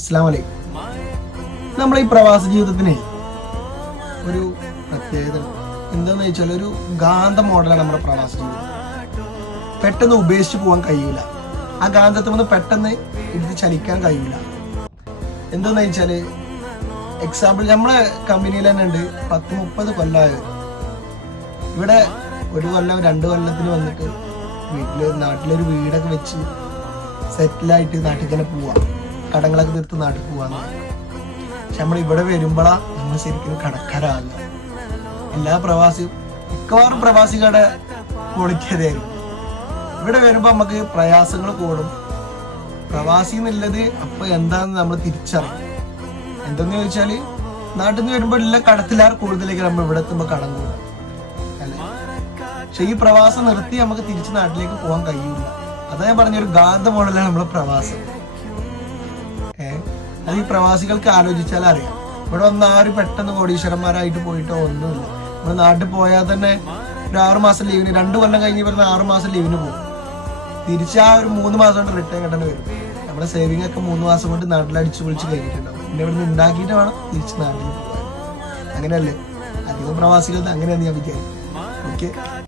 അസ്സാം വലൈക്കും ഈ പ്രവാസ ജീവിതത്തിനെ ഒരു പ്രത്യേകത എന്താണെന്ന് വെച്ചാൽ ഒരു ഗാന്ധ മോഡലാണ് നമ്മുടെ പ്രവാസ ജീവിതം. പെട്ടെന്ന് ഉപേക്ഷിച്ച് പോകാൻ കഴിയില്ല ആ ഗാന്ധത്തിൽ നിന്ന് പെട്ടെന്ന് എടുത്ത് ചലിക്കാൻ കഴിയില്ല എന്താന്ന് വെച്ചാൽ എക്സാമ്പിൾ നമ്മളെ കമ്പനിയിൽ തന്നെ ഉണ്ട് പത്ത് മുപ്പത് കൊല്ലമായത് ഇവിടെ ഒരു കൊല്ലം രണ്ട് കൊല്ലത്തിന് വന്നിട്ട് വീട്ടിൽ നാട്ടിലൊരു വീടൊക്കെ വെച്ച് സെറ്റിലായിട്ട് നാട്ടിൽ തന്നെ പോവാ. കടങ്ങളൊക്കെ തീർത്ത് നാട്ടിൽ പോവാന്ന് പക്ഷെ നമ്മൾ ഇവിടെ വരുമ്പോഴാ നമ്മൾ ശരിക്കും കടക്കാരാകുക എല്ലാ പ്രവാസിയും മിക്കവാറും പ്രവാസികളുടെ ക്വാളിറ്റി അതായിരുന്നു ഇവിടെ വരുമ്പോൾ നമുക്ക് പ്രയാസങ്ങൾ കൂടും. പ്രവാസി എന്നുള്ളത് അപ്പൊ എന്താന്ന് നമ്മൾ തിരിച്ചറിയും. എന്തെന്ന് ചോദിച്ചാൽ നാട്ടിൽ നിന്ന് വരുമ്പോൾ എല്ലാ കടത്തിലാർ കൂടുതലേക്ക് നമ്മൾ ഇവിടെ എത്തുമ്പോൾ കടം കൂടും. അല്ലേ? പക്ഷെ ഈ പ്രവാസം നിർത്തി നമുക്ക് തിരിച്ച് നാട്ടിലേക്ക് പോകാൻ കഴിയില്ല അതാ ഞാൻ പറഞ്ഞ ഒരു ഗാന്ധ മോഡലാണ് നമ്മളെ പ്രവാസം. അത് ഈ പ്രവാസികൾക്ക് ആലോചിച്ചാൽ അറിയാം. ഇവിടെ വന്ന പെട്ടെന്ന് കോടീശ്വരന്മാരായിട്ട് പോയിട്ടോ ഒന്നുമില്ല. നമ്മുടെ നാട്ടിൽ പോയാൽ തന്നെ ഒരു ആറു മാസം ലീവിന് രണ്ട് കൊല്ലം കഴിഞ്ഞ് വരുന്ന ആറു മാസം ലീവിന് പോകും. തിരിച്ച് ആ ഒരു മൂന്ന് മാസം കൊണ്ട് റിട്ടേൺ കിട്ടേണ്ടി വരും. നമ്മുടെ സേവിങ് ഒക്കെ മൂന്ന് മാസം കൊണ്ട് നാട്ടിൽ അടിച്ചു പൊളിച്ച് കഴിഞ്ഞിട്ടുണ്ടാവും. പിന്നെ ഇവിടുന്ന് ഉണ്ടാക്കിയിട്ട് വേണം തിരിച്ച് നാട്ടിൽ പോകാൻ. അങ്ങനെയല്ലേ? അധികം പ്രവാസികൾ അങ്ങനെയാണ് ഞാൻ വിചാരിക്കും ഓക്കെ